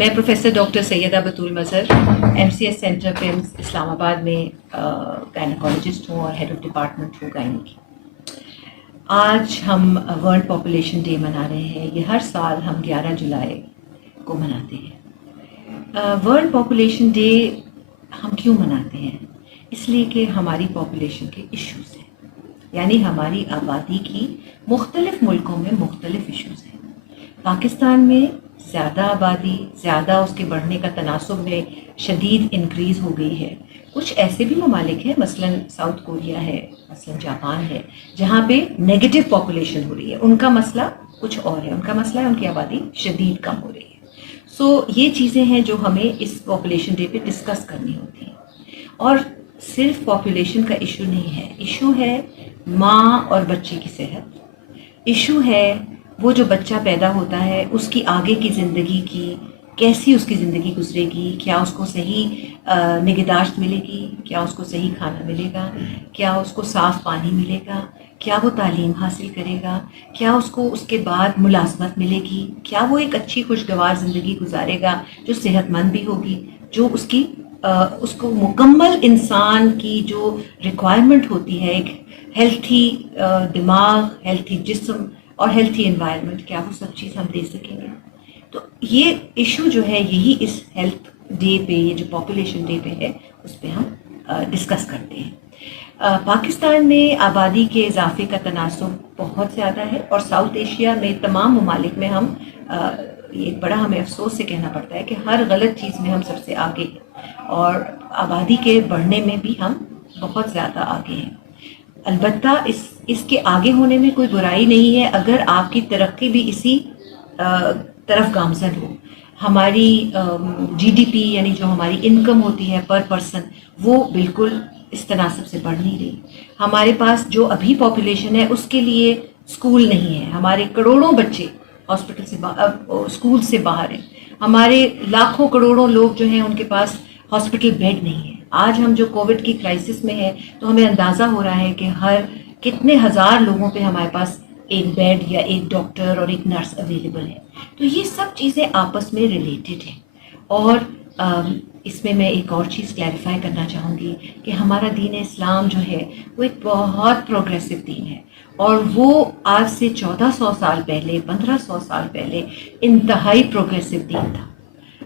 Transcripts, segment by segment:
میں professor doctor سیدہ بطول مظہر MCS centre پمس اسلام آباد میں گائنیکالوجسٹ ہوں اور ہیڈ آف ڈپارٹمنٹ ہوں گائنی کی. آج ہم ورلڈ پاپولیشن ڈے منا رہے ہیں. یہ ہر سال ہم 11 جولائی کو مناتے ہیں. ورلڈ پاپولیشن ڈے ہم کیوں مناتے ہیں؟ اس لیے کہ ہماری پاپولیشن کے ایشوز ہیں، یعنی ہماری آبادی کی مختلف ملکوں میں مختلف ایشوز ہیں. پاکستان میں زیادہ آبادی، زیادہ اس کے بڑھنے کا تناسب میں شدید انکریز ہو گئی ہے. کچھ ایسے بھی ممالک ہیں، مثلا ساؤتھ کوریا ہے، مثلا جاپان ہے، جہاں پہ نیگیٹو پاپولیشن ہو رہی ہے. ان کا مسئلہ کچھ اور ہے، ان کا مسئلہ ہے ان کی آبادی شدید کم ہو رہی ہے. یہ چیزیں ہیں جو ہمیں اس پاپولیشن ڈے پہ ڈسکس کرنی ہوتی ہیں. اور صرف پاپولیشن کا ایشو نہیں ہے، ایشو ہے ماں اور بچے کی صحت، ایشو ہے وہ جو بچہ پیدا ہوتا ہے اس کی آگے کی زندگی کی کیسی اس کی زندگی گزرے گی، کیا اس کو صحیح نگہداشت ملے گی، کیا اس کو صحیح کھانا ملے گا، کیا اس کو صاف پانی ملے گا، کیا وہ تعلیم حاصل کرے گا، کیا اس کو اس کے بعد ملازمت ملے گی، کیا وہ ایک اچھی خوشگوار زندگی گزارے گا جو صحت مند بھی ہوگی، جو اس کو مکمل انسان کی جو ریکوائرمنٹ ہوتی ہے، ایک ہیلتھی دماغ، ہیلتھی جسم اور ہیلتھی انوائرمنٹ، کیا وہ سب چیز ہم دے سکیں گے؟ تو یہ ایشو جو ہے یہی اس ہیلتھ ڈے پہ، یہ جو پاپولیشن ڈے پہ ہے، اس پہ ہم ڈسکس کرتے ہیں. پاکستان میں آبادی کے اضافے کا تناسب بہت زیادہ ہے، اور ساؤتھ ایشیا میں تمام ممالک میں ہم یہ بڑا ہمیں افسوس سے کہنا پڑتا ہے کہ ہر غلط چیز میں ہم سب سے آگے ہیں، اور آبادی کے بڑھنے میں بھی ہم بہت زیادہ آگے ہیں. البتہ اس کے آگے ہونے میں کوئی برائی نہیں ہے اگر آپ کی ترقی بھی اسی طرف گامزن ہو. ہماری GDP یعنی جو ہماری انکم ہوتی ہے پر پرسن، وہ بالکل اس تناسب سے بڑھ نہیں رہی. ہمارے پاس جو ابھی پاپولیشن ہے اس کے لیے اسکول نہیں ہے، ہمارے کروڑوں بچے ہاسپٹل سے اسکول سے باہر ہیں، ہمارے لاکھوں کروڑوں لوگ جو ہیں ان کے پاس ہاسپٹل بیڈ نہیں ہے. آج ہم جو کووڈ کی کرائسس میں ہیں تو ہمیں اندازہ ہو رہا ہے کہ ہر کتنے ہزار لوگوں پہ ہمارے پاس ایک بیڈ یا ایک ڈاکٹر اور ایک نرس اویلیبل ہے. تو یہ سب چیزیں آپس میں ریلیٹڈ ہیں. اور اس میں ایک اور چیز کلیریفائی کرنا چاہوں گی کہ ہمارا دین اسلام جو ہے وہ ایک بہت پروگریسو دین ہے، اور وہ آج سے 1400 سال پہلے، 1500 سال پہلے انتہائی پروگریسو دین تھا.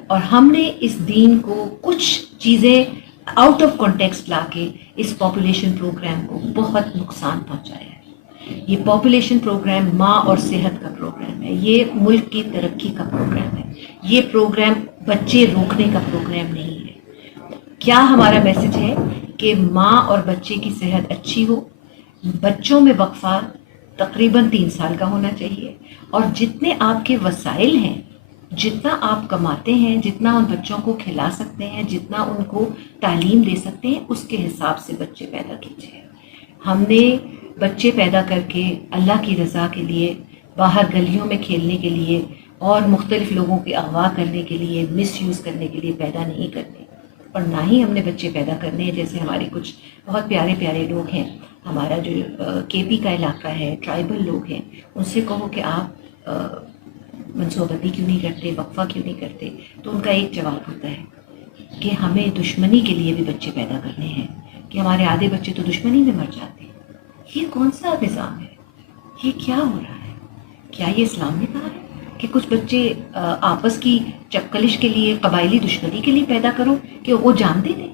اور ہم نے اس دین کو کچھ چیزیں آؤٹ آف کانٹیکسٹ لا کے اس پاپولیشن پروگرام کو بہت نقصان پہنچایا ہے. یہ پاپولیشن پروگرام ماں اور صحت کا پروگرام ہے، یہ ملک کی ترقی کا پروگرام ہے، یہ پروگرام بچے روکنے کا پروگرام نہیں ہے. کیا ہمارا میسج ہے کہ ماں اور بچے کی صحت اچھی ہو. بچوں میں وقفہ تقریباً 3 سال کا ہونا چاہیے، اور جتنے آپ کے وسائل ہیں، جتنا آپ کماتے ہیں، جتنا ان بچوں کو کھلا سکتے ہیں، جتنا ان کو تعلیم دے سکتے ہیں، اس کے حساب سے بچے پیدا کیجیے. ہم نے بچے پیدا کر کے اللہ کی رضا کے لیے، باہر گلیوں میں کھیلنے کے لیے اور مختلف لوگوں کے اغوا کرنے کے لیے، مس یوز کرنے کے لیے پیدا نہیں کرنے، اور نہ ہی ہم نے بچے پیدا کرنے ہیں جیسے ہمارے کچھ بہت پیارے پیارے لوگ ہیں. ہمارا جو KP کا علاقہ ہے، ٹرائبل لوگ ہیں، ان سے کہو کہ آپ منصوبہ بندی کیوں نہیں کرتے، وقفہ کیوں نہیں کرتے، تو ان کا ایک جواب ہوتا ہے کہ ہمیں دشمنی کے لیے بھی بچے پیدا کرنے ہیں، کہ ہمارے آدھے بچے تو دشمنی میں مر جاتے ہیں. یہ کون سا نظام ہے؟ یہ کیا ہو رہا ہے؟ کیا یہ اسلام نے کہا ہے کہ کچھ بچے آپس کی چپکلش کے لیے، قبائلی دشمنی کے لیے پیدا کرو کہ وہ جان دے دیں؟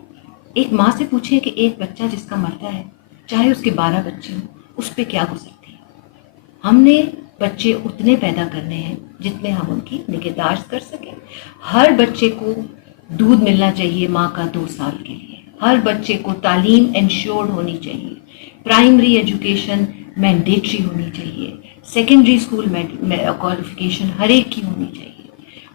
ایک ماں سے پوچھیں کہ ایک بچہ جس کا مرتا ہے، چاہے اس کے 12 بچے ہوں، اس پہ کیا گزرتی ہے. ہم نے بچے اتنے پیدا کرنے ہیں جتنے ہم ان کی نگہداشت کر سکیں. ہر بچے کو دودھ ملنا چاہیے ماں کا 2 سال کے لیے، ہر بچے کو تعلیم انشورڈ ہونی چاہیے، پرائمری ایجوکیشن مینڈیٹری ہونی چاہیے، سیکنڈری اسکول کوالیفیکیشن ہر ایک کی ہونی چاہیے،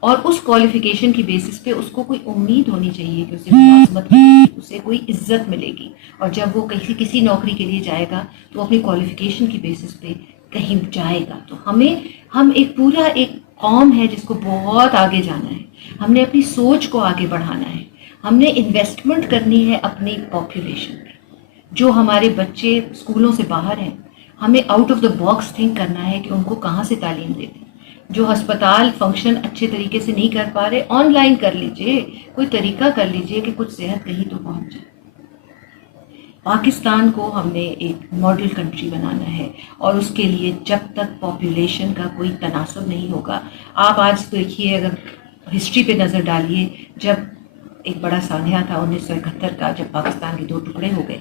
اور اس کوالیفیکیشن کی بیسس پہ اس کو کوئی امید ہونی چاہیے کہ اسے ملازمت ملے گی، اسے کوئی عزت ملے گی، اور جب وہ کسی نوکری کے لیے جائے گا تو اپنی کوالیفیکیشن کی بیسس پہ کہیں جائے گا. تو ہم ایک پورا ایک قوم ہے جس کو بہت آگے جانا ہے. ہم نے اپنی سوچ کو آگے بڑھانا ہے، ہم نے انویسٹمنٹ کرنی ہے اپنی پاپولیشن میں. جو ہمارے بچے اسکولوں سے باہر ہیں، ہمیں out of the box think کرنا ہے کہ ان کو کہاں سے تعلیم دے دیں. جو ہسپتال فنکشن اچھے طریقے سے نہیں کر پا رہے، آن لائن کر لیجئے، کوئی طریقہ کر لیجئے کہ کچھ صحت کہیں تو پہنچ جائے۔ پاکستان کو ہم نے ایک ماڈل کنٹری بنانا ہے، اور اس کے لیے جب تک پاپولیشن کا کوئی تناسب نہیں ہوگا، آپ آج دیکھیے، اگر ہسٹری پہ نظر ڈالیے، جب ایک بڑا سانحہ تھا 1971 کا، جب پاکستان کے 2 ٹکڑے ہو گئے،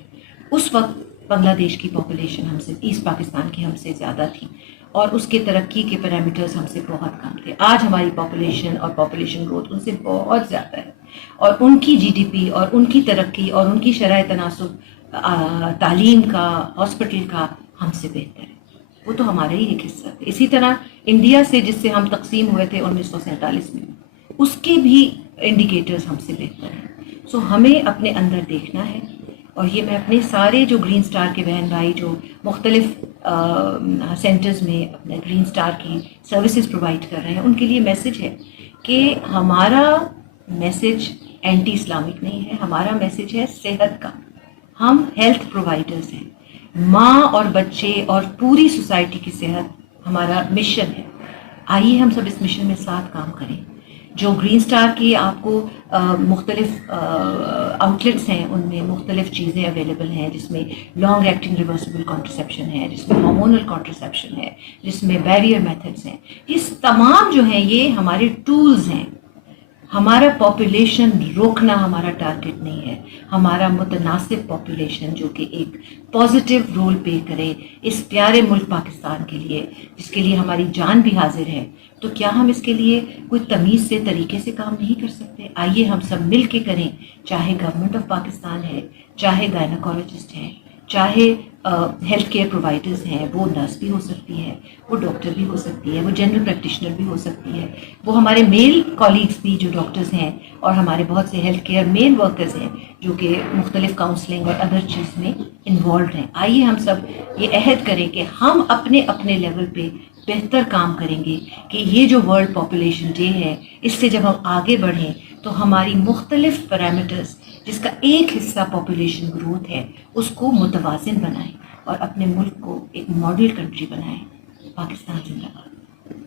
اس وقت بنگلہ دیش کی پاپولیشن ہم سے، ایسٹ پاکستان کی ہم سے زیادہ تھی، اور اس کے ترقی کے پیرامیٹرز ہم سے بہت کم تھے۔ آج ہماری پاپولیشن اور پاپولیشن گروتھ ان سے بہت زیادہ ہے، اور ان کی جی ڈی پی اور ان کی ترقی اور ان کی شرح تناسب تعلیم کا، ہاسپٹل کا ہم سے بہتر ہے۔ وہ تو ہمارا ہی ایک حصہ ہے۔ اسی طرح انڈیا سے، جس سے ہم تقسیم ہوئے تھے 1947 میں، اس کے بھی انڈیکیٹرز ہم سے بہتر ہیں۔ سو ہمیں اپنے اندر دیکھنا ہے، اور یہ میں اپنے سارے جو گرین سٹار کے بہن بھائی جو مختلف سینٹرز میں اپنے گرین سٹار کی سروسز پرووائڈ کر رہے ہیں، ان کے لیے میسج ہے کہ ہمارا میسج اینٹی اسلامک نہیں ہے، ہمارا میسج ہے صحت کا۔ ہم ہیلتھ پرووائڈرز ہیں، ماں اور بچے اور پوری سوسائٹی کی صحت ہمارا مشن ہے۔ آئیے ہم سب اس مشن میں ساتھ کام کریں۔ جو گرین سٹار کی آپ کو مختلف آؤٹلیٹس ہیں، ان میں مختلف چیزیں اویلیبل ہیں، جس میں لانگ ایکٹنگ ریورسیبل کانٹرسیپشن ہے، جس میں ہارمونل کانٹرسیپشن ہے، جس میں بیریئر میتھڈس ہیں۔ اس تمام جو ہیں یہ ہمارے ٹولز ہیں۔ ہمارا پاپولیشن روکنا ہمارا ٹارگٹ نہیں ہے، ہمارا متناسب پاپولیشن جو کہ ایک پازیٹیو رول پلے کرے اس پیارے ملک پاکستان کے لیے، جس کے لیے ہماری جان بھی حاضر ہے۔ تو کیا ہم اس کے لیے کوئی تمیز سے، طریقے سے کام نہیں کر سکتے؟ آئیے ہم سب مل کے کریں، چاہے گورنمنٹ آف پاکستان ہے، چاہے گائنیکولوجسٹ ہیں، چاہے ہیلتھ کیئر پرووائڈرز ہیں، وہ نرس بھی ہو سکتی ہے، وہ ڈاکٹر بھی ہو سکتی ہے، وہ جنرل پریکٹیشنر بھی ہو سکتی ہے، وہ ہمارے میل کولیگز بھی جو ڈاکٹرز ہیں، اور ہمارے بہت سے ہیلتھ کیئر میل ورکرز ہیں جو کہ مختلف کاؤنسلنگ اور ادر چیز میں انوالوڈ ہیں۔ آئیے ہم سب یہ عہد کریں کہ ہم اپنے اپنے لیول پہ بہتر کام کریں گے، کہ یہ جو ورلڈ پاپولیشن ڈے ہے، اس سے جب ہم آگے بڑھیں تو ہماری مختلف پیرامیٹرز، جس کا ایک حصہ پاپولیشن گروتھ ہے، اس کو متوازن بنائیں اور اپنے ملک کو ایک ماڈل کنٹری بنائیں۔ پاکستان زندہ باد۔